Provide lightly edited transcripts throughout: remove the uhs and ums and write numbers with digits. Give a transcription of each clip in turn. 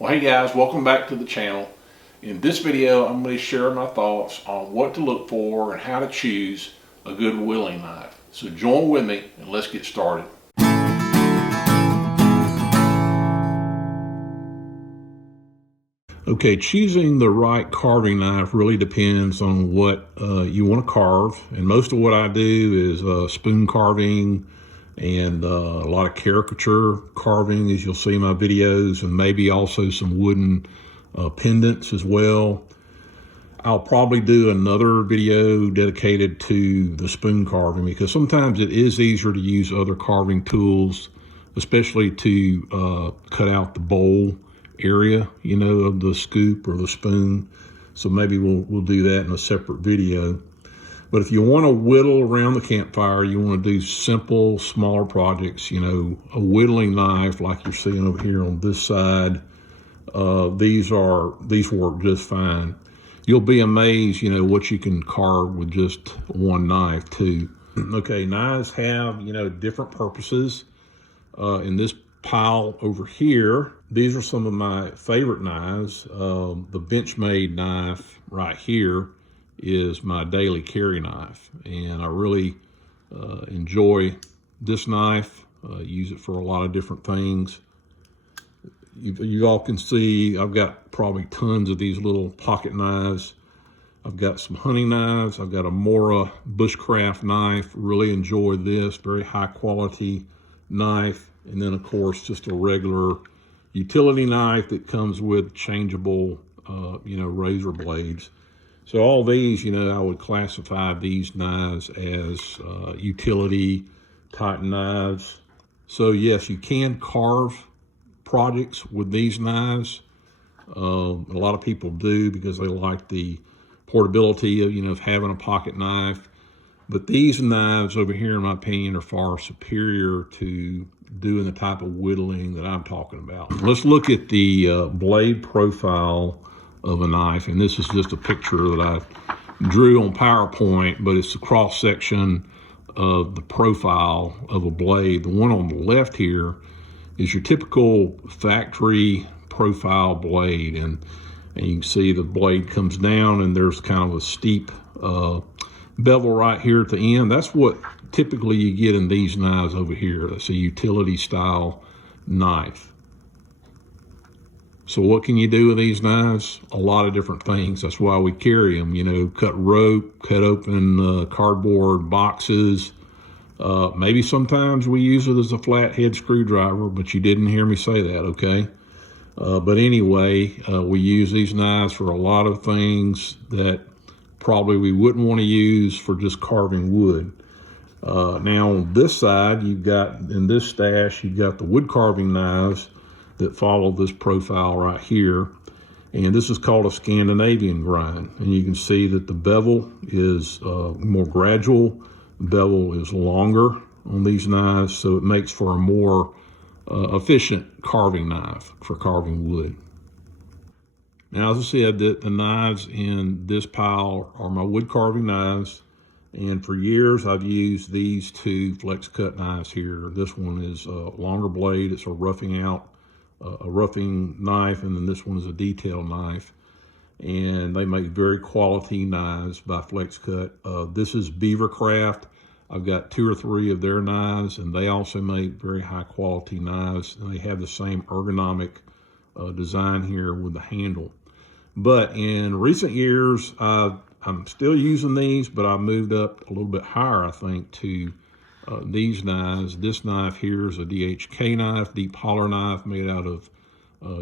Well, hey guys, welcome back to the channel. In this video, I'm going to share my thoughts on what to look for and how to choose a good whittling knife. So join with me and let's get started. Okay, choosing the right carving knife really depends on what you want to carve. And most of what I do is spoon carving and a lot of caricature carving, as you'll see in my videos, and maybe also some wooden pendants as well. I'll probably do another video dedicated to the spoon carving because sometimes it is easier to use other carving tools, especially to cut out the bowl area, you know, of the scoop or the spoon. So maybe we'll do that in a separate video. But if you want to whittle around the campfire, you want to do simple, smaller projects, you know, a whittling knife like you're seeing over here on this side, these work just fine. You'll be amazed, you know, what you can carve with just one knife too. Okay, knives have, you know, different purposes. In this pile over here, these are some of my favorite knives. The Benchmade knife right here is my daily carry knife, and I really enjoy this knife. Use it for a lot of different things. You all can see I've got probably tons of these little pocket knives. I've got some hunting knives. I've got a Mora bushcraft knife. Really enjoy this, very high quality knife. And then of course just a regular utility knife that comes with changeable you know, razor blades. So all these, you know, I would classify these knives as utility type knives. So yes, you can carve projects with these knives. A lot of people do because they like the portability of, you know, of having a pocket knife. But these knives over here, in my opinion, are far superior to doing the type of whittling that I'm talking about. Let's look at the blade profile of a knife, and this is just a picture that I drew on PowerPoint, but it's a cross section of the profile of a blade. The one on the left here is your typical factory profile blade, and you can see the blade comes down and there's kind of a steep bevel right here at the end. That's what typically you get in these knives over here. That's a utility style knife. So what can you do with these knives? A lot of different things. That's why we carry them. You know, cut rope, cut open cardboard boxes. Maybe sometimes we use it as a flathead screwdriver, but you didn't hear me say that, okay? But anyway, we use these knives for a lot of things that probably we wouldn't want to use for just carving wood. Now on this side, you've got, in this stash, you've got the wood carving knives that follow this profile right here. And this is called a Scandinavian grind. And you can see that the bevel is more gradual. The bevel is longer on these knives, so it makes for a more efficient carving knife for carving wood. Now, as I said, the knives in this pile are my wood carving knives. And for years, I've used these two Flexcut knives here. This one is a longer blade. It's a roughing knife, and then this one is a detail knife. And they make very quality knives by Flexcut. This is BeaverCraft. I've got 2 or 3 of their knives, and they also make very high quality knives. And they have the same ergonomic design here with the handle. But in recent years, I'm still using these, but I moved up a little bit higher, I think, to these knives. This knife here is a DHK knife, deep holler knife made out of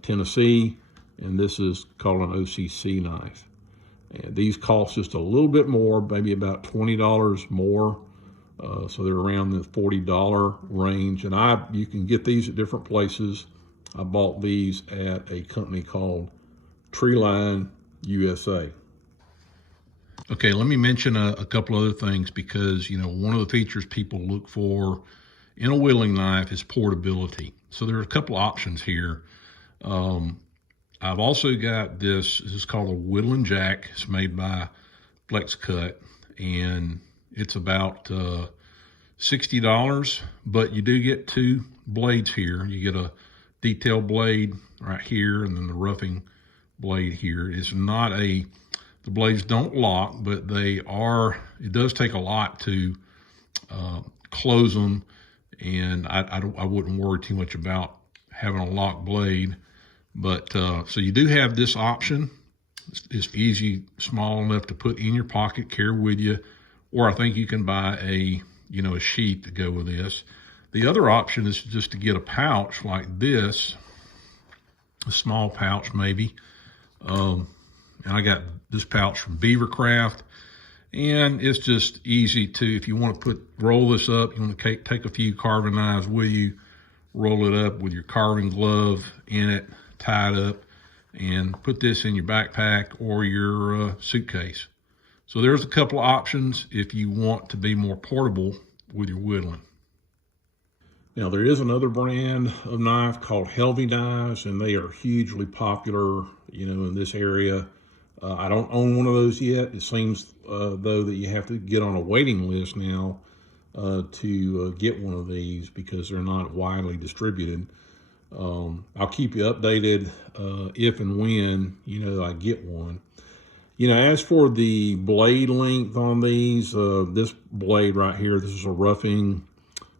Tennessee, and this is called an OCCT knife. And these cost just a little bit more, maybe about $20 more. So they're around the $40 range, and you can get these at different places. I bought these at a company called Treeline USA. Okay, let me mention a couple other things because, you know, one of the features people look for in a whittling knife is portability. So there are a couple options here. I've also got this is called a whittling jack. It's made by Flexcut, and it's about $60, but you do get 2 blades here. You get a detail blade right here, and then the roughing blade here. It's not the blades don't lock, but it does take a lot to close them, and I wouldn't worry too much about having a locked blade. But so you do have this option. It's easy, small enough to put in your pocket, carry with you, or I think you can buy a sheath to go with this. The other option is just to get a pouch like this, a small pouch maybe. And I got this pouch from BeaverCraft, and it's just easy to, if you want to roll this up, you want to take a few carving knives with you, roll it up with your carving glove in it, tie it up, and put this in your backpack or your suitcase. So there's a couple of options if you want to be more portable with your whittling. Now there is another brand of knife called Helvy knives, and they are hugely popular, in this area. I don't own one of those yet. It seems though that you have to get on a waiting list now to get one of these because they're not widely distributed. I'll keep you updated if and when I get one. As for the blade length on these, this blade right here, this is a roughing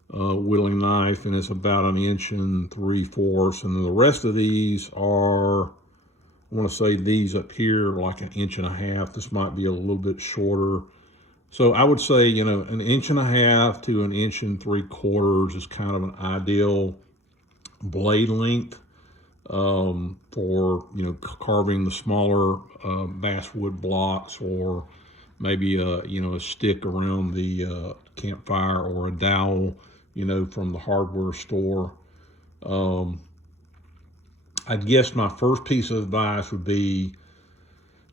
whittling knife, and it's about 1 3/4 inches, and then the rest of these are, I want to say these up here like 1.5 inches. This might be a little bit shorter. So I would say 1.5 inches to 1 3/4 inches is kind of an ideal blade length for carving the smaller basswood blocks, or maybe a stick around the campfire, or a dowel from the hardware store. I guess my first piece of advice would be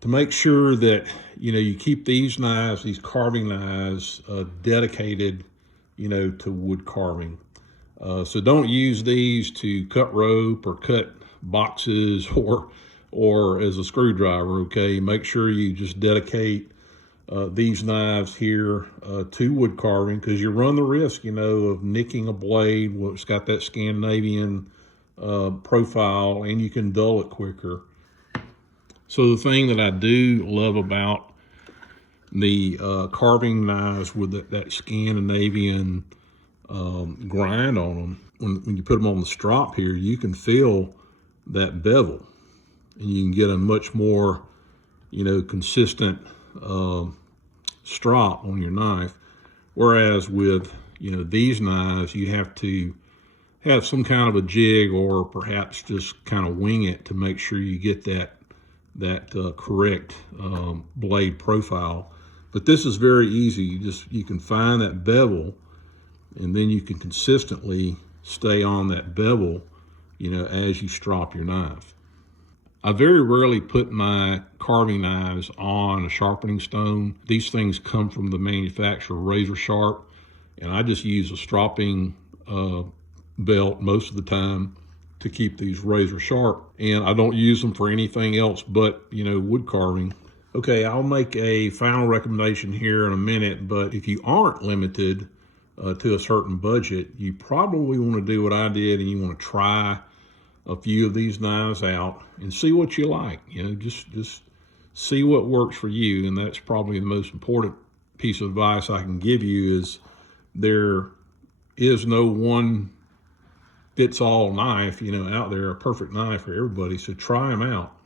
to make sure that you keep these knives, these carving knives, dedicated to wood carving. So don't use these to cut rope or cut boxes or as a screwdriver. Okay, make sure you just dedicate these knives here to wood carving, because you run the risk of nicking a blade. Well, it's got that Scandinavian profile, and you can dull it quicker. So the thing that I do love about the carving knives with that Scandinavian grind on them, when you put them on the strop here, you can feel that bevel, and you can get a much more consistent strop on your knife. Whereas with these knives, you have to have some kind of a jig, or perhaps just kind of wing it to make sure you get that correct blade profile. But this is very easy. You can find that bevel, and then you can consistently stay on that bevel as you strop your knife. I very rarely put my carving knives on a sharpening stone. These things come from the manufacturer, Razor Sharp, and I just use a stropping belt most of the time to keep these razor sharp, and I don't use them for anything else but wood carving. Okay, I'll make a final recommendation here in a minute, but if you aren't limited to a certain budget, you probably want to do what I did, and you want to try a few of these knives out and see what you like. Just see what works for you. And that's probably the most important piece of advice I can give you, is there is no one fits all knife out there, a perfect knife for everybody. So try them out.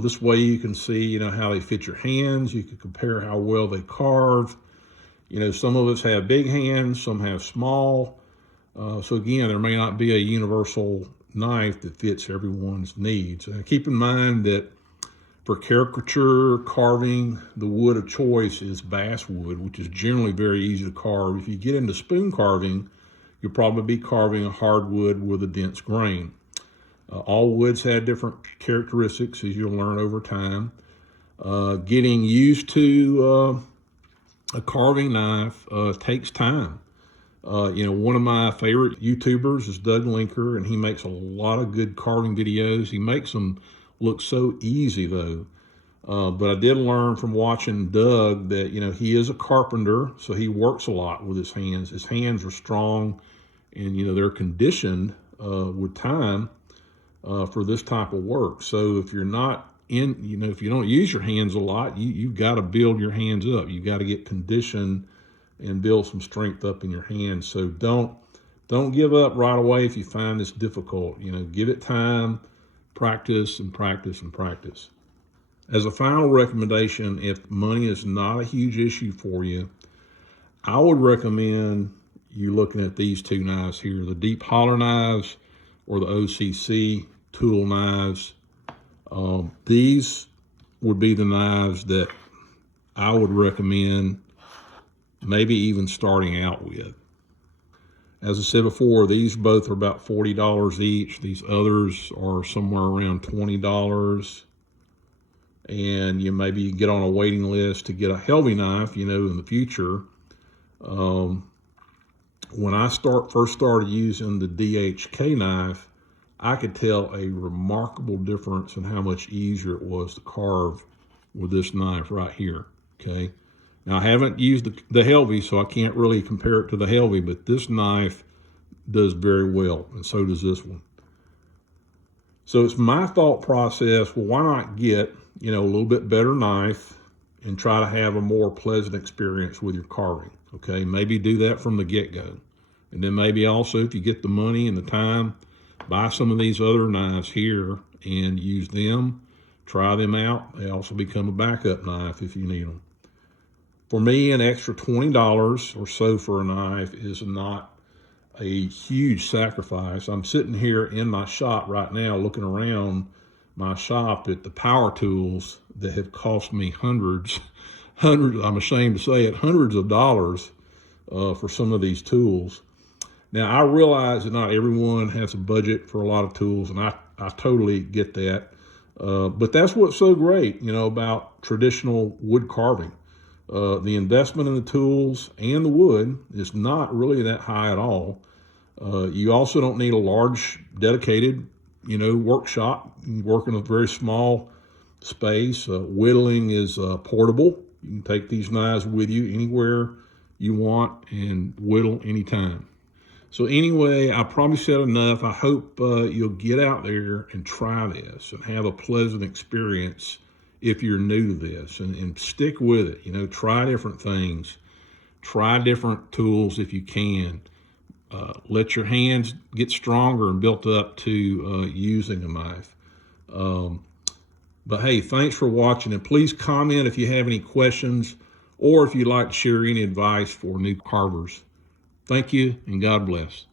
This way you can see how they fit your hands. You can compare how well they carve. Some of us have big hands, some have small. So again, there may not be a universal knife that fits everyone's needs. Keep in mind that for caricature carving, the wood of choice is basswood, which is generally very easy to carve. If you get into spoon carving, you'll probably be carving a hardwood with a dense grain. All woods have different characteristics, as you'll learn over time. Getting used to a carving knife takes time. One of my favorite YouTubers is Doug Linker, and he makes a lot of good carving videos. He makes them look so easy though. But I did learn from watching Doug that, he is a carpenter, so he works a lot with his hands. His hands are strong, and, they're conditioned with time for this type of work. So if you're not if you don't use your hands a lot, you've got to build your hands up. You've got to get conditioned and build some strength up in your hands. So don't give up right away if you find this difficult. Give it time, practice and practice and practice. As a final recommendation, if money is not a huge issue for you, I would recommend you looking at these two knives here, the deep holler knives or the OCC tool knives. These would be the knives that I would recommend maybe even starting out with. As I said before, these both are about $40 each. These others are somewhere around $20. And you maybe get on a waiting list to get a Helvy knife, in the future. When I first started using the DHK knife, I could tell a remarkable difference in how much easier it was to carve with this knife right here, okay? Now, I haven't used the Helvy, so I can't really compare it to the Helvy, but this knife does very well, and so does this one. So it's my thought process, well, why not get, a little bit better knife and try to have a more pleasant experience with your carving, okay? Maybe do that from the get-go. And then maybe also, if you get the money and the time, buy some of these other knives here and use them, try them out. They also become a backup knife if you need them. For me, an extra $20 or so for a knife is not a huge sacrifice. I'm sitting here in my shop right now looking around my shop at the power tools that have cost me hundreds, I'm ashamed to say it, hundreds of dollars for some of these tools. Now, I realize that not everyone has a budget for a lot of tools, and I totally get that. But that's what's so great, about traditional wood carving. The investment in the tools and the wood is not really that high at all. You also don't need a large, dedicated, workshop. You can work in a very small space. Whittling is portable. You can take these knives with you anywhere you want and whittle anytime. So anyway, I probably said enough. I hope you'll get out there and try this and have a pleasant experience if you're new to this, and stick with it. Try different things. Try different tools if you can. Let your hands get stronger and built up to using a knife. But hey, thanks for watching, and please comment if you have any questions or if you'd like to share any advice for new carvers. Thank you, and God bless.